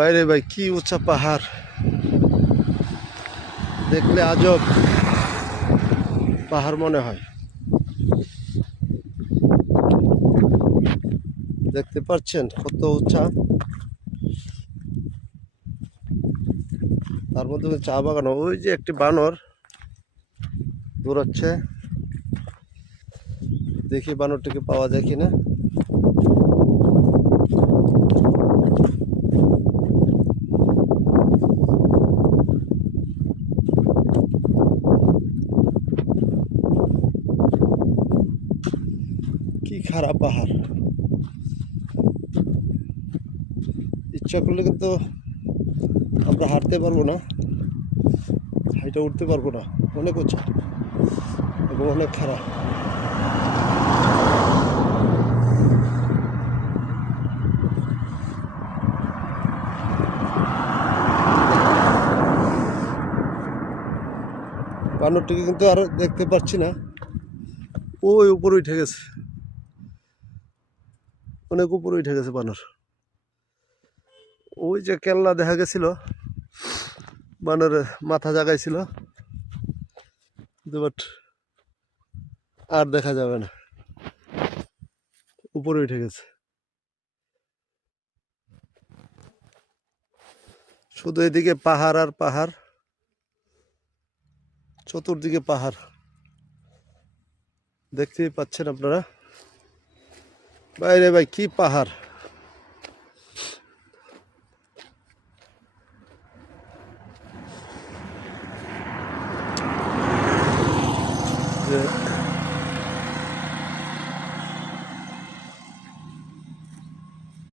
বাইরে ভাই কি উঁচা পাহাড়, দেখলে আজব পাহাড় মনে হয়। দেখতে পাচ্ছেন কত উঁচা, তার মধ্যে চা বাগান। ওই যে একটি বানর দৌড়াচ্ছে, দেখি বানরটিকে পাওয়া যায় কিনা। কি খারাপ পাহাড়, ইচ্ছা করলে কিন্তু আমরা হাঁটতে পারবো না, হাইটা উঠতে পারবো না, অনেক উঁচা এবং অনেক খারাপ। বানরটিকে কিন্তু আর দেখতে পাচ্ছি না, ওই উপরে উঠে গেছে, অনেক উপরে উঠে গেছে বানর। ওই যে কেল্লা দেখা গেছিল, বানরের মাথা জাগাইছিল, বাট আর দেখা যাবে না, উপরে উঠে গেছে। শুধু এদিকে পাহাড় আর পাহাড়, চতুর্দিকে পাহাড়, দেখতেই পাচ্ছেন আপনারা। বাইরে ভাই কি পাহাড়, যে